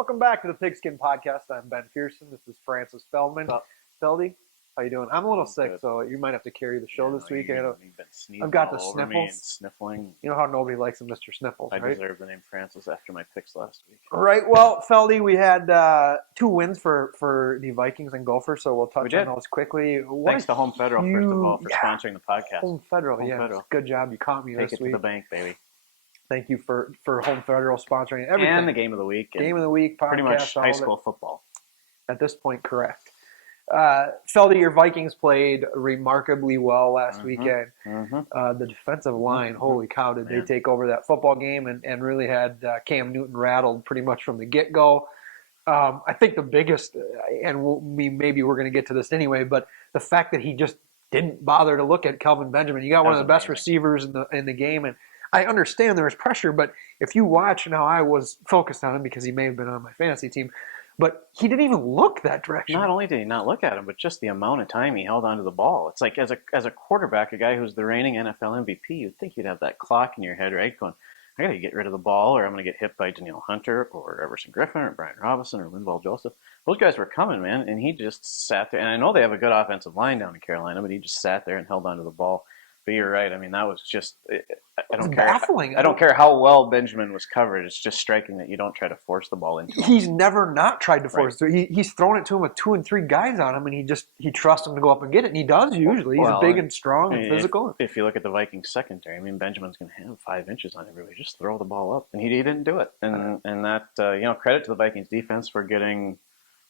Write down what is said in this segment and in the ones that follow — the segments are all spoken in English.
Welcome back to the Pigskin Podcast. I'm Ben Pherson. This is Francis Feldman. Feldy, how you doing? I'm a little sick, so you might have to carry the show this week. I've got the sniffles. Sniffling. You know how nobody likes a Mr. Sniffles, right? I deserve the name Francis after my picks last week. Right. Well, Feldy, we had 2 wins for the Vikings and Gophers, so we'll touch on those quickly. Thanks to Home Federal, first of all, for sponsoring the podcast. Home Federal. Good job. You caught me this week. Take it to the bank, baby. Thank you for Home Federal sponsoring everything. And the Game of the Week. Game of the Week podcast. Pretty much high school football. At this point, correct. Feldy, your Vikings played remarkably well last weekend. The defensive line, holy cow, did they take over that football game and really had Cam Newton rattled pretty much from the get-go. I think the biggest, and maybe we're going to get to this anyway, but the fact that he just didn't bother to look at Kelvin Benjamin. You got one of the best receivers in the game, and I understand there was pressure, but if you watch, now I was focused on him because he may have been on my fantasy team, but he didn't even look that direction. Not only did he not look at him, but just the amount of time he held onto the ball. It's like as a quarterback, a guy who's the reigning NFL MVP, you'd think you'd have that clock in your head, right? Going, I got to get rid of the ball or I'm going to get hit by Danielle Hunter or Everson Griffin or Brian Robinson or Linval Joseph. Those guys were coming, man, and he just sat there. And I know they have a good offensive line down in Carolina, but he just sat there and held onto the ball. But you're right. I mean, that was just I don't care. Baffling. I don't care how well Benjamin was covered. It's just striking that you don't try to force the ball into him. He's never not tried to force it. He's thrown it to him with 2 and 3 guys on him, and he trusts him to go up and get it, and he does usually. He's big and strong and physical. If you look at the Vikings secondary, I mean, Benjamin's going to have 5 inches on everybody. Just throw the ball up, and he didn't do it. And that credit to the Vikings defense for getting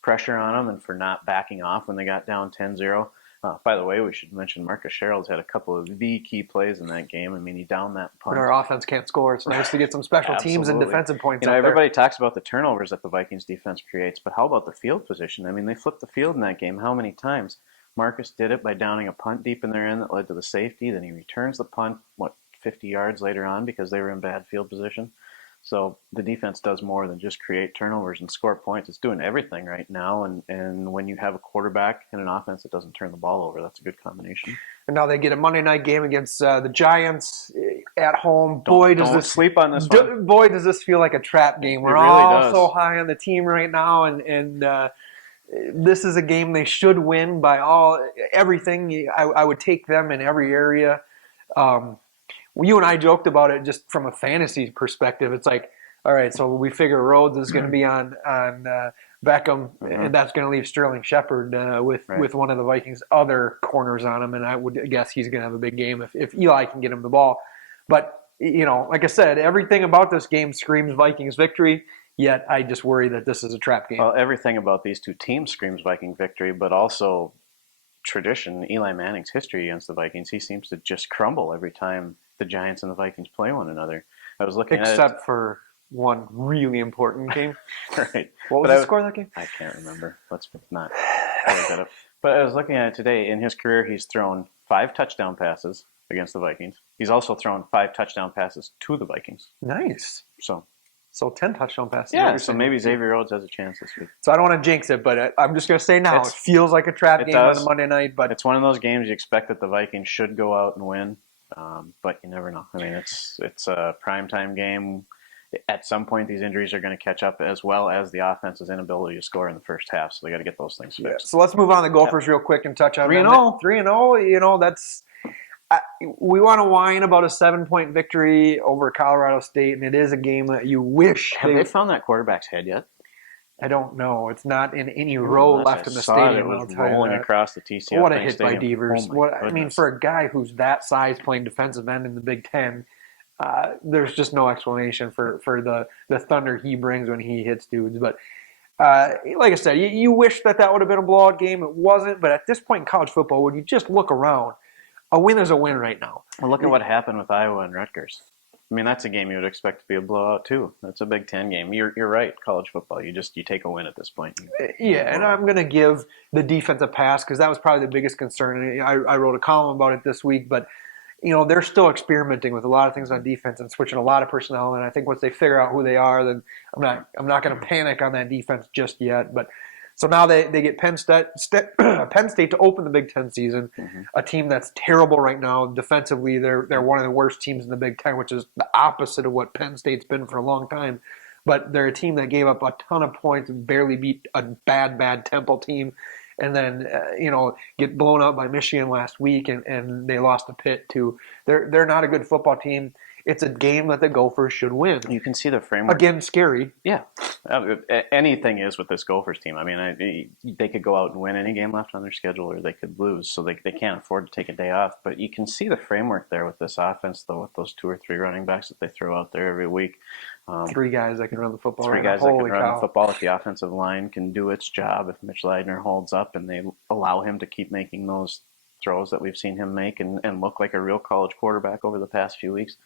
pressure on him and for not backing off when they got down 10-0. By the way, we should mention Marcus Sherrill's had a couple of the key plays in that game. I mean, he downed that punt. When our offense can't score, it's nice to get some special teams and defensive points. Everybody talks about the turnovers that the Vikings defense creates, but how about the field position? I mean, they flipped the field in that game how many times? Marcus did it by downing a punt deep in their end that led to the safety. Then he returns the punt, 50 yards later on because they were in bad field position. So the defense does more than just create turnovers and score points. It's doing everything right now. And when you have a quarterback and an offense that doesn't turn the ball over, that's a good combination. And now they get a Monday night game against the Giants at home. Don't sleep on this one. Boy, does this feel like a trap game. We're all so high on the team right now. And this is a game they should win by everything. I would take them in every area. You and I joked about it just from a fantasy perspective. It's like, all right, so we figure Rhodes is going to be on Beckham, and that's going to leave Sterling Shepard with one of the Vikings' other corners on him, and I would guess he's going to have a big game if Eli can get him the ball. But, like I said, everything about this game screams Vikings victory, yet I just worry that this is a trap game. Well, everything about these two teams screams Viking victory, but also tradition, Eli Manning's history against the Vikings, he seems to just crumble every time the Giants and the Vikings play one another. I was looking except for one really important game. Right. What was the score of that game? I can't remember. Let's not look that up. But I was looking at it today. In his career, he's thrown 5 touchdown passes against the Vikings. He's also thrown 5 touchdown passes to the Vikings. Nice. So 10 touchdown passes. Yeah, so maybe Xavier Rhodes has a chance this week. So I don't want to jinx it, but I'm just going to say now, it feels like a trap game on a Monday night. But it's one of those games you expect that the Vikings should go out and win. But you never know. I mean, it's a primetime game. At some point, these injuries are going to catch up, as well as the offense's inability to score in the first half. So they got to get those things fixed. Yeah. So let's move on to the Gophers real quick and touch on 3-0. 3-0. That's we want to whine about a 7-point victory over Colorado State, and it is a game that you wish. Have they found that quarterback's head yet? I don't know. It's not in any row left in the stadium. It was rolling across the TCF. What a hit by Devers! I mean, for a guy who's that size playing defensive end in the Big Ten, there's just no explanation for the thunder he brings when he hits dudes. But like I said, you wish that would have been a blowout game. It wasn't. But at this point in college football, when you just look around, a win is a win right now. Well, look at what happened with Iowa and Rutgers. I mean, that's a game you would expect to be a blowout too. That's a Big Ten game. You're right. College football, you take a win at this point. Yeah, and I'm going to give the defense a pass because that was probably the biggest concern. I wrote a column about it this week, but they're still experimenting with a lot of things on defense and switching a lot of personnel. And I think once they figure out who they are, then I'm not going to panic on that defense just yet. But so now they get Penn State to open the Big Ten season, a team that's terrible right now. Defensively, they're one of the worst teams in the Big Ten, which is the opposite of what Penn State's been for a long time. but they're a team that gave up a ton of points and barely beat a bad Temple team. And then, get blown out by Michigan last week, and they lost to Pitt too. They're not a good football team. It's a game that the Gophers should win. You can see the framework. Again, scary. Yeah. Anything is with this Gophers team. I mean, they could go out and win any game left on their schedule, or they could lose, so they can't afford to take a day off. But you can see the framework there with this offense, though, with those 2 or 3 running backs that they throw out there every week. 3 guys that can run the football. 3 guys that can run the football. If the offensive line can do its job, if Mitch Leidner holds up and they allow him to keep making those throws that we've seen him make and look like a real college quarterback over the past few weeks,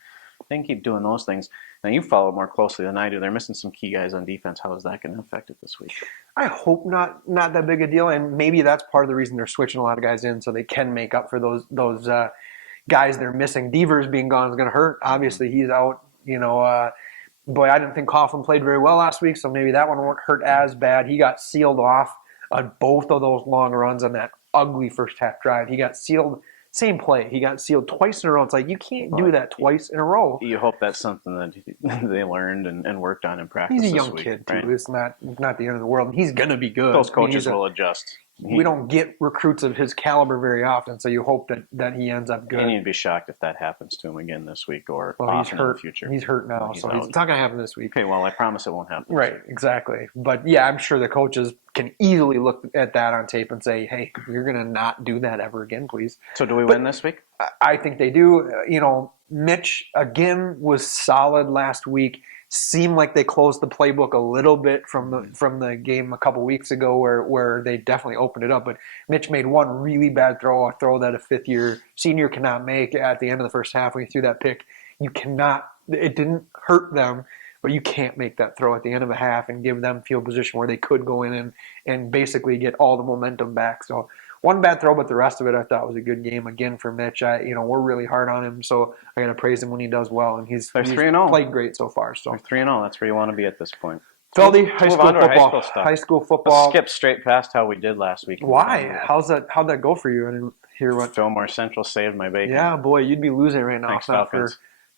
they can keep doing those things. Now, you follow more closely than I do. They're missing some key guys on defense. How is that going to affect it this week? I hope not that big a deal, and maybe that's part of the reason they're switching a lot of guys in so they can make up for those guys they're missing. Devers being gone is going to hurt. Obviously, he's out. Boy, I didn't think Coughlin played very well last week, so maybe that one won't hurt as bad. He got sealed off on both of those long runs on that ugly first half drive. He got sealed. Same play. He got sealed twice in a row. It's like, you can't do that twice in a row. You hope that's something that they learned and worked on in practice. He's a young kid, too. Right? It's not the end of the world. He's going to be good. Those coaches will adjust. We don't get recruits of his caliber very often, so you hope that he ends up good. And you'd be shocked if that happens to him again this week or often in the future. He's hurt now, so it's not going to happen this week. Okay, well, I promise it won't happen. Right, exactly. But, yeah, I'm sure the coaches can easily look at that on tape and say, hey, you're going to not do that ever again, please. So do we win this week? I think they do. Mitch, again, was solid last week. Seemed like they closed the playbook a little bit from the game a couple weeks ago where they definitely opened it up. But Mitch made one really bad throw, a throw that a fifth-year senior cannot make at the end of the first half when he threw that pick. It didn't hurt them, but you can't make that throw at the end of a half and give them field position where they could go in and basically get all the momentum back. So one bad throw, but the rest of it I thought was a good game again for Mitch. We're really hard on him, so I got to praise him when he does well, and he's played great so far. So they're 3-0. That's where you want to be at this point. Feldy, high school football. Let's skip straight past how we did last week. Why? How'd that go for you? I didn't hear what. Fillmore Central saved my bacon. Yeah, boy, you'd be losing right now Thanks, if not for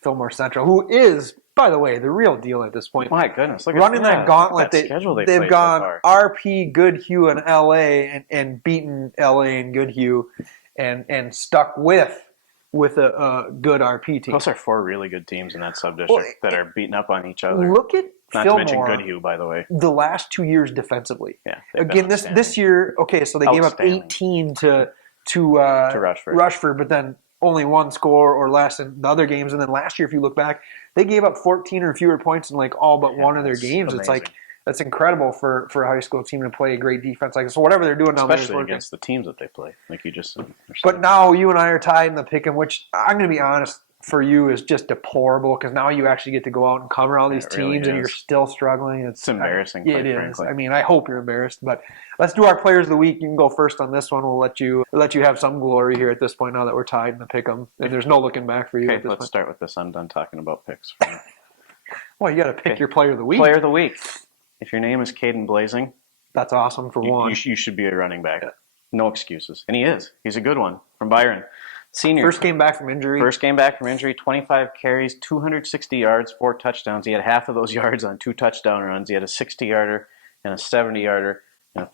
Fillmore Central, who is, by the way, the real deal at this point. My goodness, look running at that gauntlet. They've gone so RP, Goodhue, and LA, and beaten LA and Goodhue, and stuck with a good RP team. Those are 4 really good teams in that subdistrict that are beating up on each other. Look at not Fillmore, to mention Goodhue, by the way. The last 2 years defensively. Yeah. Again, this year, okay, so they gave up 18 to Rushford, but then only 1 score or less in the other games. And then last year, if you look back, they gave up 14 or fewer points in all but one of their games. Amazing. It's like, that's incredible for a high school team to play a great defense like this. So whatever they're doing down there, especially against the teams that they play, like you just said. But now you and I are tied in the pick, which I'm going to be honest, for you is just deplorable because now you actually get to go out and cover all these teams and you're still struggling. It's embarrassing. It is. Frankly. I mean, I hope you're embarrassed, but let's do our players of the week. You can go first on this one. We'll let you have some glory here at this point now that we're tied in the pick 'em, and there's no looking back for you. Okay, let's start with this. I'm done talking about picks. Well, you got to pick your player of the week. Player of the week. If your name is Caden Blazing, that's awesome for one. You should be a running back. Yeah. No excuses, and he is. He's a good one from Byron. Senior. First game back from injury. 25 carries, 260 yards, 4 touchdowns. He had half of those yards on 2 touchdown runs. He had a 60-yarder and a 70-yarder and a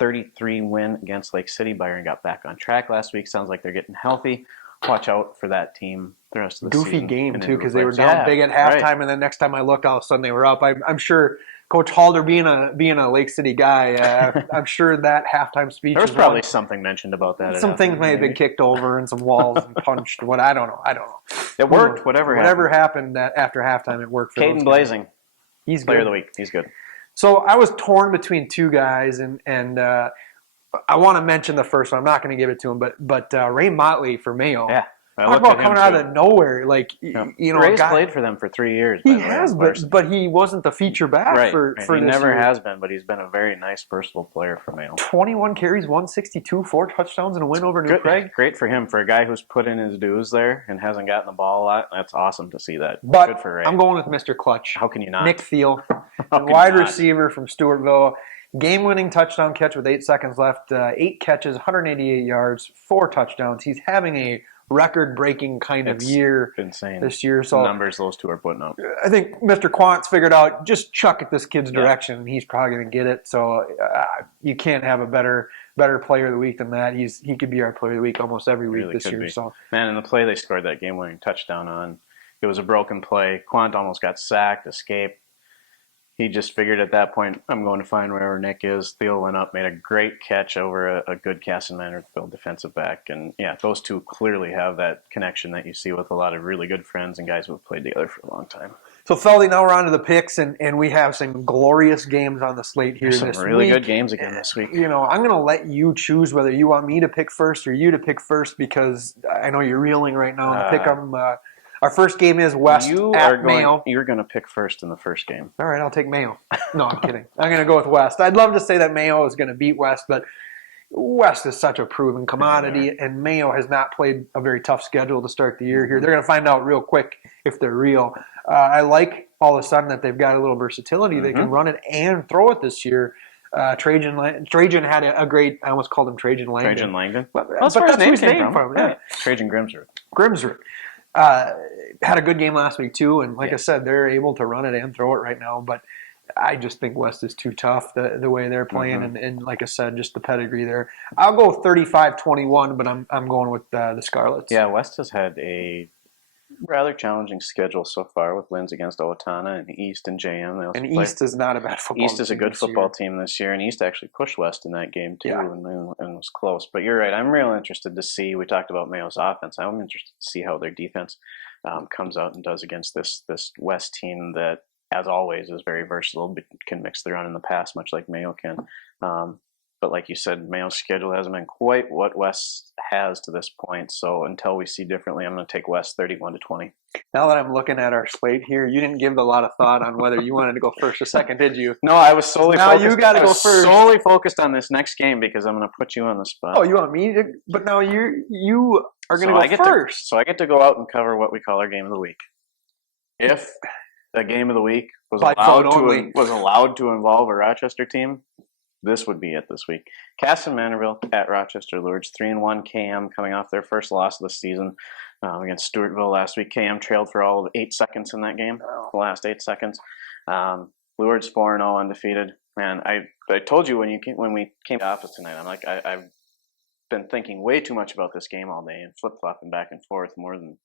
35-33 win against Lake City. Byron got back on track last week. Sounds like they're getting healthy. Watch out for that team the rest of the season. Goofy game, too, because they were down big at halftime, and then next time I looked, all of a sudden they were up. I'm sure Coach Halder, being a Lake City guy, I'm sure that halftime speech. There was probably something mentioned about that. Some things may have been kicked over and some walls and punched. I don't know. It worked. Whatever happened after halftime, it worked for Caden Blazing. He's player good. of the week. He's good. So I was torn between 2 guys, and I want to mention the first one. I'm not going to give it to him, but Ray Motley for Mayo. Yeah. Talk about coming out of nowhere, Ray's played for them for 3 years. He has, but he wasn't the feature back for He this never year. has been, but he's been a very nice, versatile player for Mayo. 21 carries, 162, 4 touchdowns, and a win over New Craig. Great for him, for a guy who's put in his dues there and hasn't gotten the ball a lot. That's awesome to see that. But good for Ray. I'm going with Mr. Clutch. How can you not? Nick Thiel, wide receiver from Stewartville. Game-winning touchdown catch with 8 seconds left. 8 catches, 188 yards, 4 touchdowns. He's having a record-breaking kind of year insane this year. So the numbers those two are putting up. I think Mr. Quant's figured out just chuck at this kid's direction, and he's probably going to get it. So you can't have a better player of the week than that. He could be our player of the week almost every week this year. So man, in the play they scored that game-winning touchdown on, it was a broken play. Quant almost got sacked, escaped. He just figured at that point, I'm going to find wherever Nick is. Theo went up, made a great catch over a good Casson-Manorville defensive back. And, yeah, those two clearly have that connection that you see with a lot of really good friends and guys who have played together for a long time. So, Feldy, now we're on to the picks, and we have some glorious games on the slate here this week. Some really good games again this week. You know, I'm going to let you choose whether you want me to pick first or you to pick first because I know you're reeling right now and pick them. Our first game is West at Mayo. You're going to pick first in the first game. All right, I'll take Mayo. No, I'm kidding. I'm going to go with West. I'd love to say that Mayo is going to beat West, but West is such a proven commodity, and Mayo has not played a very tough schedule to start the year here. They're going to find out real quick if they're real. I like all of a sudden that they've got a little versatility. They can run it and throw it this year. Trajan had a great, I almost called him Trajan Langdon. Trajan Langdon? But that's where his name came from. Yeah. Trajan Grimsrud. Grimsrud. Had a good game last week too, and like I said, they're able to run it and throw it right now, but I just think West is too tough the way they're playing, and like I said, just the pedigree there. I'll go 35-21, but I'm going with the Scarlets. Yeah, West has had a rather challenging schedule so far with wins against Owatonna and East and JM. And East is not a bad football team. East is a good football team this year, and East actually pushed West in that game too, and was close. But you're right, I'm real interested to see. We talked about Mayo's offense. I'm interested to see how their defense comes out and does against this West team that, as always, is very versatile, but can mix the run and the pass, much like Mayo can. But like you said, Mayo's schedule hasn't been quite what West has to this point. So until we see differently, I'm going to take West 31-20. Now that I'm looking at our slate here, you didn't give a lot of thought on whether you wanted to go first or second, did you? No, I was solely now focused. You got to go first. Solely focused on this next game because I'm going to put you on the spot. Oh, you want me to? But now you are going to go first. So I get to go out and cover what we call our game of the week. If the game of the week was allowed to involve a Rochester team, this would be it this week. Casson-Manorville at Rochester Lourdes, 3-1 KM coming off their first loss of the season against Stewartville last week. KM trailed for all of 8 seconds in that game, the last 8 seconds. Lourdes 4-0 undefeated. Man, I told you when we came to office tonight, I'm like, I've been thinking way too much about this game all day and flip-flopping back and forth more than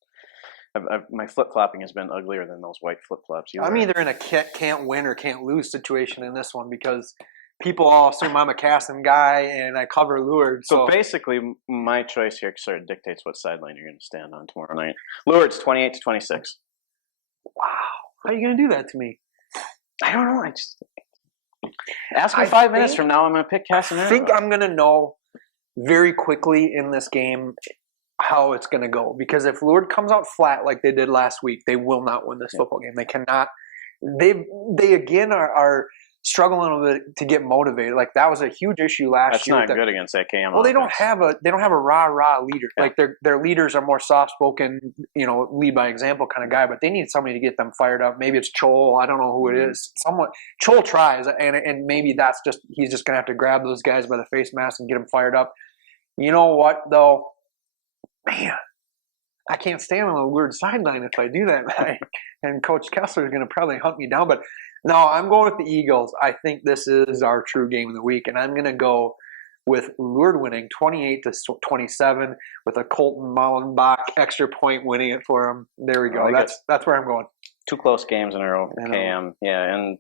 my flip-flopping has been uglier than those white flip-flops. I'm either in a can't win or can't lose situation in this one because people all assume I'm a Casson guy and I cover Lourdes. So basically, my choice here sort of dictates what sideline you're going to stand on tomorrow night. Lourdes 28-26. Wow, how are you going to do that to me? I don't know. I just ask me 5 minutes from now. I'm going to pick Casson. I think I'm going to know very quickly in this game how it's going to go because if Lourdes comes out flat like they did last week, they will not win this football game. They cannot. They again are struggling a little bit to get motivated. Like that was a huge issue last year. That's not good against that KM. Well, they don't have a rah leader. Yeah. Like their leaders are more soft spoken, lead by example kind of guy. But they need somebody to get them fired up. Maybe it's Chol. I don't know who it is. Chol tries, and maybe he's just gonna have to grab those guys by the face mask and get them fired up. You know what though, man. I can't stand on the Lourdes sideline if I do that. And Coach Kessler is going to probably hunt me down. But no, I'm going with the Eagles. I think this is our true game of the week. And I'm going to go with Lourdes winning 28-27 with a Colton Mullenbach extra point winning it for him. There we go. That's where I'm going. 2 close games in a row for KM. Yeah, and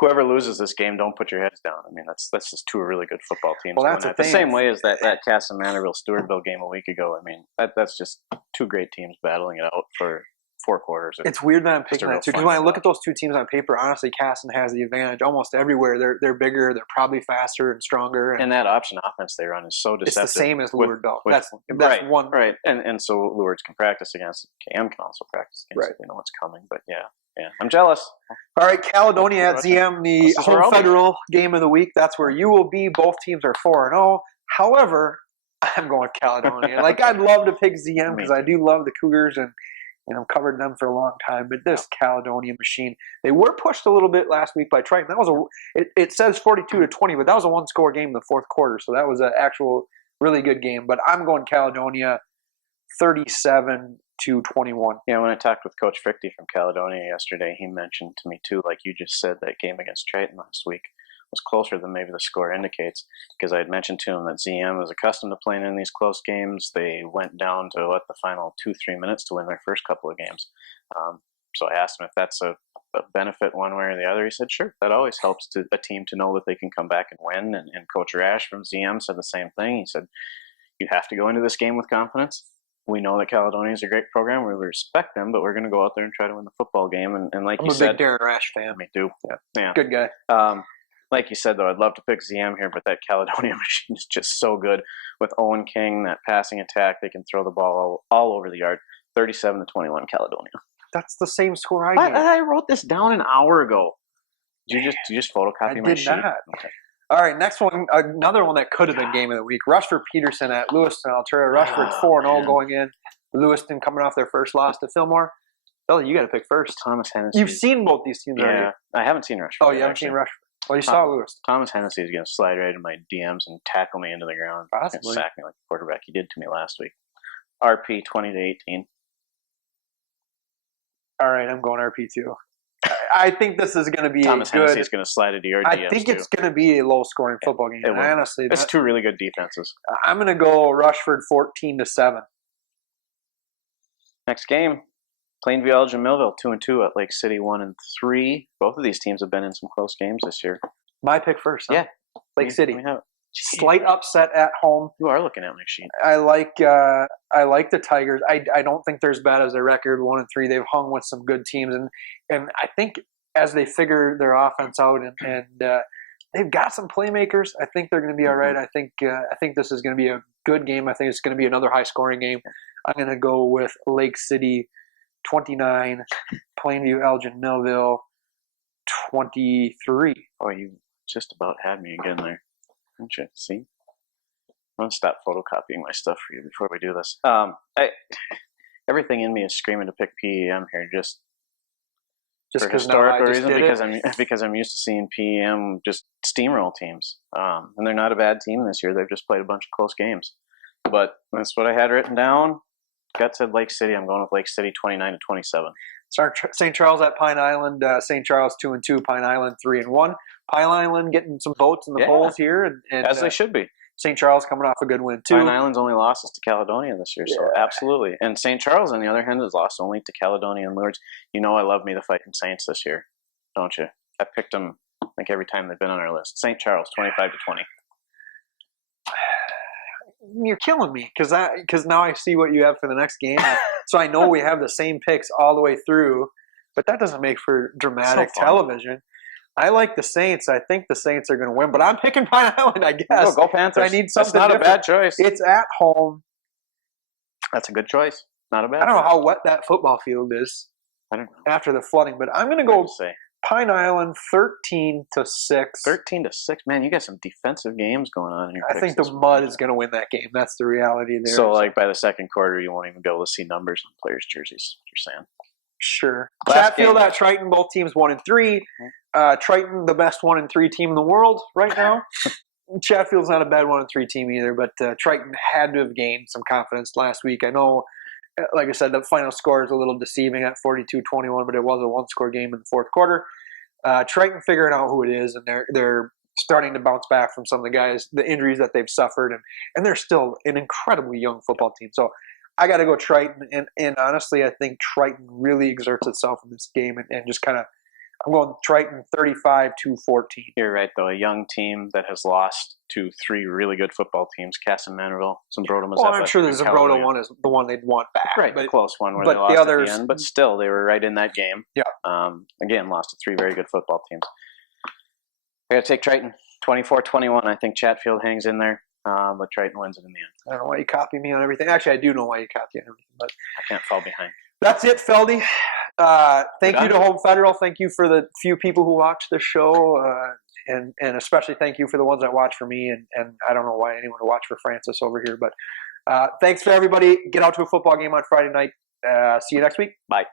whoever loses this game, don't put your heads down. I mean, that's just 2 really good football teams. Well, that's the same way as that Casson-Manorville Stewartville game a week ago. I mean, that's just 2 great teams battling it out for 4 quarters. It's weird that I'm picking that too because when I look at those 2 teams on paper, honestly, Casson has the advantage almost everywhere. They're bigger, they're probably faster and stronger. And that option offense they run is so deceptive. It's the same as Lourdes, though. That's right, one. Right, and so Lourdes can practice against. KM can also practice against. Right. They know what's coming, but yeah. I'm jealous. All right, Caledonia at ZM, the home federal game of the week. That's where you will be. Both teams are 4-0. However, I'm going Caledonia. I'd love to pick ZM because I do love the Cougars and I've covered them for a long time. But this Caledonia machine, they were pushed a little bit last week by Triton. That was it says 42-20, but that was a 1-score game in the 4th quarter. So that was an actual really good game. But I'm going Caledonia 37-21. Yeah, when I talked with Coach Frichte from Caledonia yesterday, he mentioned to me too, like you just said, that game against Triton last week was closer than maybe the score indicates, because I had mentioned to him that ZM is accustomed to playing in these close games. They went down to the final 2-3 minutes to win their first couple of games. So I asked him if that's a benefit one way or the other. He said, sure, that always helps to a team to know that they can come back and win. And Coach Rash from ZM said the same thing. He said, you have to go into this game with confidence. We know that Caledonia is a great program. We respect them, but we're going to go out there and try to win the football game. And like you said, I'm a big Darren Rash fan. Me too. Yeah. Good guy. Like you said, though, I'd love to pick ZM here, but that Caledonia machine is just so good. With Owen King, that passing attack, they can throw the ball all over the yard. 37-21 Caledonia. That's the same score I gave. I wrote this down an hour ago. Did you just photocopy my sheet? I did not. Okay. All right, next one, another one that could have been game of the week. Rushford Peterson at Lewiston. Altura. Rushford 4-0 going in. Lewiston coming off their first loss to Fillmore. Billy, you got to pick first. Thomas Hennessy. You've seen both these teams already. Yeah, I haven't seen Rushford. Oh, you haven't seen Rushford. Well, you saw Lewiston. Thomas Hennessy is going to slide right in my DMs and tackle me into the ground. Possibly. And sack me like the quarterback he did to me last week. RP 20-18. All right, I'm going RP too. I think this is going to be Thomas Hennessy is going to slide into your DMs. I think it's going to be a low-scoring football game. Honestly, it's two really good defenses. I'm going to go Rushford 14-7. Next game, Plainview, Elgin, Millville 2-2 at Lake City 1-3. Both of these teams have been in some close games this year. My pick first. Huh? Yeah, Lake City. Slight upset at home. You are looking at my sheet. I like the Tigers. I don't think they're as bad as their record 1-3. They've hung with some good teams, and I think as they figure their offense out and they've got some playmakers, I think they're going to be all right. I think this is going to be a good game. I think it's going to be another high scoring game. I'm going to go with Lake City 29, Plainview, Elgin, Millville 23. Oh, you just about had me again there. Don't you see? I'm going to stop photocopying my stuff for you before we do this. Everything in me is screaming to pick PEM here just for historical reasons, because I'm used to seeing PEM just steamroll teams. And they're not a bad team this year. They've just played a bunch of close games. But that's what I had written down. Gut said Lake City. I'm going with Lake City 29-27. St. Charles at Pine Island. St. Charles 2-2. Pine Island 3-1. Pine Island getting some votes in the polls here, and as they should be. St. Charles coming off a good win too. Pine Island's only losses to Caledonia this year, so absolutely. And St. Charles, on the other hand, has lost only to Caledonia and Lourdes. You know I love me the Fighting Saints this year, don't you? I picked them, I think, every time they've been on our list. St. Charles 25-20. You're killing me because now I see what you have for the next game. So I know we have the same picks all the way through, but that doesn't make for dramatic television. I like the Saints. I think the Saints are going to win, but I'm picking Pine Island, I guess. Go Panthers. I need something That's not different. A bad choice. It's at home. That's a good choice. Not a bad choice. I don't know how wet that football field is. I don't know. After the flooding, but I'm going to go Pine Island 13-6. 13-6. Man, you got some defensive games going on in your picks. I think the mud is going to win that game. That's the reality there. So, like, by the second quarter, you won't even be able to see numbers on players' jerseys, you're saying? Sure. Chatfield at Triton, both teams 1-3. Triton, the best 1-3 team in the world right now. Chatfield's not a bad 1-3 team either, but Triton had to have gained some confidence last week. I know, like I said, the final score is a little deceiving at 42-21, but it was a one-score game in the fourth quarter. Triton figuring out who it is, and they're starting to bounce back from some of the guys, the injuries that they've suffered, and they're still an incredibly young football team. So I got to go Triton, and honestly, I think Triton really exerts itself in this game, and just kind of, I'm going Triton 35-14. You're right, though. A young team that has lost to three really good football teams, Cass and Manderville, Zambroda, Mazeppa. Well, I'm sure the Zambroda one is the one they'd want back. Right, but, the close one where they lost at the end. But still, they were right in that game. Yeah. Again, lost to three very good football teams. I got to take Triton 24-21. I think Chatfield hangs in there, but Triton wins it in the end. I don't know why you copy me on everything. Actually, I do know why you copy on everything, but I can't fall behind. That's it, Feldy. Thank you to Home Federal. Thank you for the few people who watch the show, and especially thank you for the ones that watch for me. And I don't know why anyone would watch for Francis over here, but thanks for everybody. Get out to a football game on Friday night. See you next week. Bye.